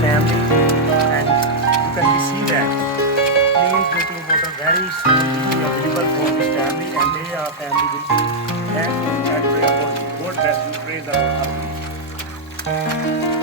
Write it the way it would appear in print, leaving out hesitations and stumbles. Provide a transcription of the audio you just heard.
family, and you can see that plain drinking water very soon will be available for this family, and they are family will thank you and pray for God that you praise our family.